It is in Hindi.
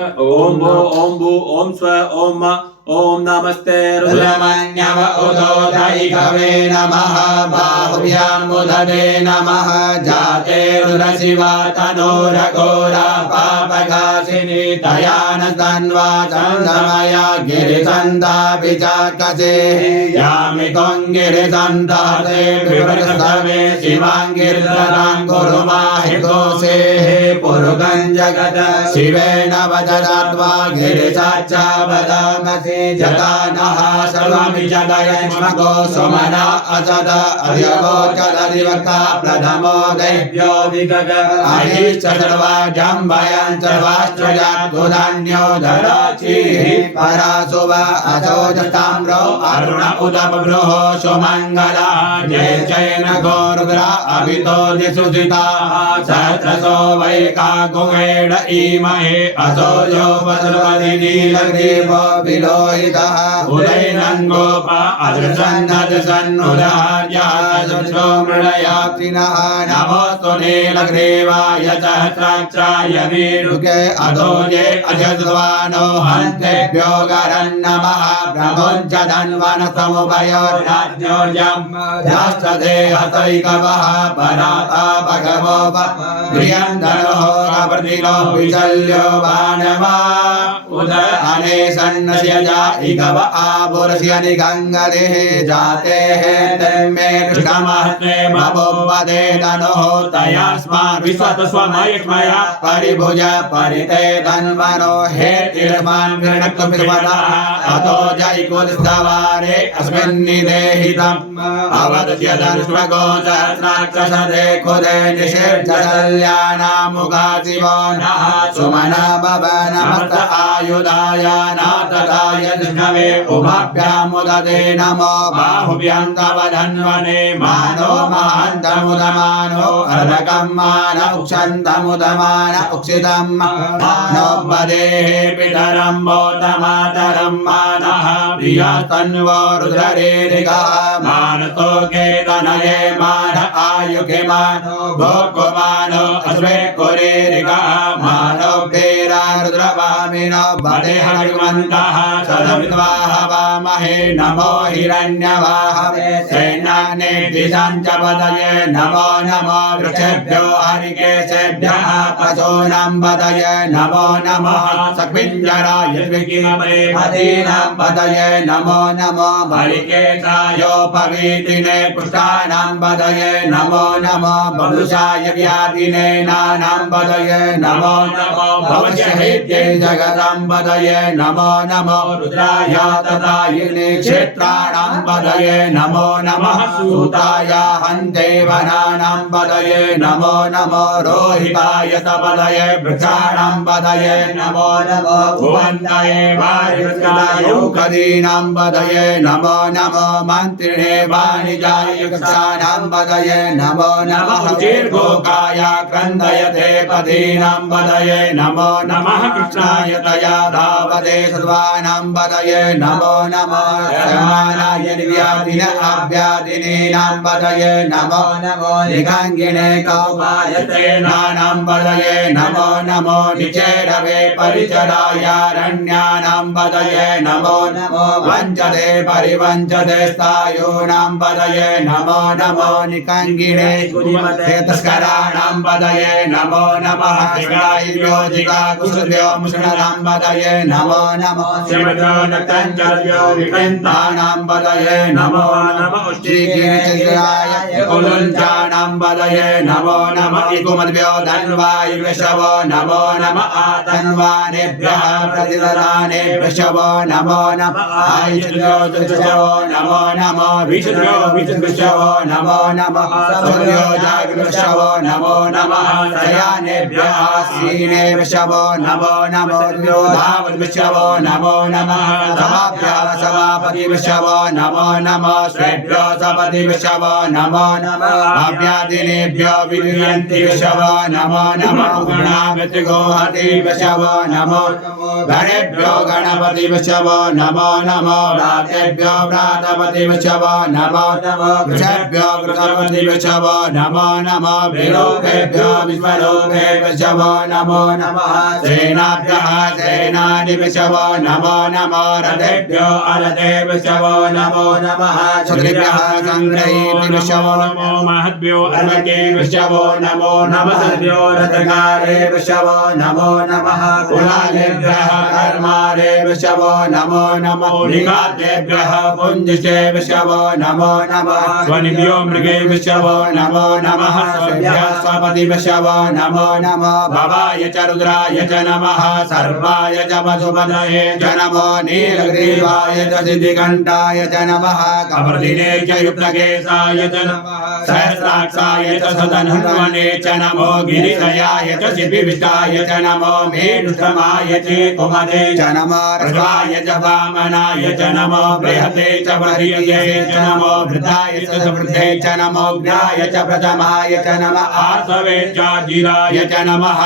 ओम भो ओम भू ओम स्व ओम म ओम नमस्ते रुद्रमन्यव उदोदयिकवे नमः बाहुभ्यामुदवे नमः जाते रुद्रशिवा तनोरघोरा पापघासिनी तयानस्तन्वा चन्दमया गिरिचन्दाभिचाकसे यामि त्वं गिरिचन्दासे विवृतवे शिवाङ्गिरिधरां कुरु माहितोषे पुरुगं जगत् शिवेन वदत्वा गिरिचाच्चा वदामसि जगानः सर्वमि जगयन्मको सुमना असद अधिगोचदधिवक्ता प्रथमो दैव्यो विगग अहिश्च सर्वाजम्भयन् सर्वाश्चर्याद्भुतान्यो धराचिः पराशुभ असोजताम्रो अरुण उदबभ्रुः सुमङ्गला जय जयन गोरुद्रा अभितो दिसुजिता सहस्रसो वैका गुहेड इमहे असोजो वसुवदि नीलग्रीवो विलो उदयनंगोप अदृशन्नदृशन्नुदार्यासो मृळयात्रिनः नमोऽस्तु नीलग्रीवाय सहस्राक्षाय वीरुके अधोजे अजद्वानो हन्तेभ्यो गरन्नमः प्रमुञ्च धन्वनसमुभयोर्राज्योऽयं याश्चते हतैकवः पराता भगवोप प्रियन्दरो कप्रतिलो विचल्यो वानवा उद अनेसन्नस्य इकव आपुरस्य निगङ्गदेः जाते तन्मे कृष्णमस्ते मबोपदे तनोः तया स्मार् विश्वतस्वमयक्ष्मया परिभुज परिते तन्वनो हेतिर्मान् गृणक्तुमिर्वदा अतो जैकुलस्तवारे अस्मिन्निदेहितम् अवदस्य दर्श्वगोचराक्षसदे खुदे निषेधकल्याणामुखाशिवो नः सुमना भवनमस्त आयुधाय नाथकाय कृष्णवे उभाभ्यामुदते नमो बाहुभ्यां तव धन्वने मानो महान्तमुदमानो अर्धकं मान उक्षन्तमुदमान उक्षितं मानो वदेः पितरं बोधमातरं मानः प्रियस्तन्वो रुद्ररेरिकः मानतो केतनये मान आयुके मानो भोगमानो अश्वे कुरेरिकः मानो पेरा रुद्रवामिनो वदे हनुमन्तः सदमित्वाहवामहे नमो हिरण्यवाहवे सेनाने दिशां च पदये नमो नमो वृक्षेभ्यो हरिकेशेभ्यः पशूनां पदये नमो नमः सक्विञ्जराय द्विकीमदीनां पदये नमो नमो हरिकेशायोपवीतिने पुष्टानां पदये नमो नमो बलुषाय व्याधिने नानां पदये नमो नमो भवशहीत्यै जगदां पदये नमो नमो रुद्राय तदायिने क्षेत्राणां पदये नमो नमः सूताय हन्ते वनानां पदये नमो नमो रोहिताय पदये वृक्षाणां पदये नमो नमो भुवन्तये वायुकदीनां पदये नमो नमो मन्त्रिणे वाणिजाय वृक्षाणां पदये नमो नमः दीर्घोकाय क्रन्दयते पदीनां पदये नमो नमः कृष्णाय तया धावते सर्वानां पदये नमो नमः समानाय निर्व्याधिन अव्याधिनीनां पदये नमो नमो निगाङ्गिने कौपायते नानां पदये नमो नमो निचेरवे परिचरायारण्यानां पदये नमो नमो वञ्चते परिवञ्चते स्थायूनां पदये नमो नमो निकाङ्गिने गुरुमते तस्कराणां पदये नमो नमः जिगा कुसुभ्यो मुषणानां पदये नमो नमो शिवजो नक्तञ्चर्यो विकन्तानां पदये नमो नमः उच्चीकीर्तिराय कुलुञ्चानां पदये नमो नमः इकुमद्भ्यो धन्वायुर्वशवो नमो नमः आतन्वानेभ्यः प्रतिदरानेभ्यशवो नमो नमः आयुष्यो दुष्टवो नमो नमः विष्णुभ्यो विष्णुभ्यशवो नमो नमः सूर्यो जागृशवो नमो नमः शयानेभ्यः श्रीनेभ्यशवो नमो नमो योधावद्भ्यशवो नमो नमः सभाभ्यः सभापतिभ्यशवो नमो नमः श्रेभ्यो सपतिभ्यशवो नमो नमः अभ्यादिनेभ्यो विलियन्तिभ्यशवो नमो नमः गणामृतिगोहतिभ्यशवो नमो गणेभ्यो गणपतिभ्यशवो नमो नमो भ्रातेभ्यो भ्रातपतिभ्यशवो नमो नमः वृषभ्यो वृषपतिभ्यशवो नमो नमः विलोकेभ्यो विश्वलोकेभ्यशवो नमो नमः सेनाभ्यः सेनानिविशवो नमो नमो रथेभ्यो अरथेभ्यो नमो नमः क्षत्रिभ्यः सङ्ग्रहीभ्यो नमो महद्भ्यो अर्वकेभ्यो नमो नमः सद्भ्यो रथकारेभ्यो नमो नमः कुलालेभ्यः कर्मारेभ्यो नमो नमः निगातेभ्यः पुञ्जिषेभ्यो नमो नमः स्वनिभ्यो मृगेभ्यो नमो नमः स्वभ्यः स्वपतिभ्यो नमो नमः भवाय च रुद्राय च नमः सर्वाय च वसुपतये च नमो नीलग्रीवाय च सिद्धिकण्ठाय च नमः कपर्दिने च युक्तकेशाय च नमः सहस्राक्षाय च सदन्वने च नमो गिरिशयाय च शिपिविष्टाय च नमो मेढुश्रमाय च कुमदे च नमो ऋष्वाय च वामनाय च नमो बृहते च बृहते च नमो वृद्धाय च समृद्धे च नमो ज्ञाय च प्रथमाय च नमः आसवे च जिराय च नमः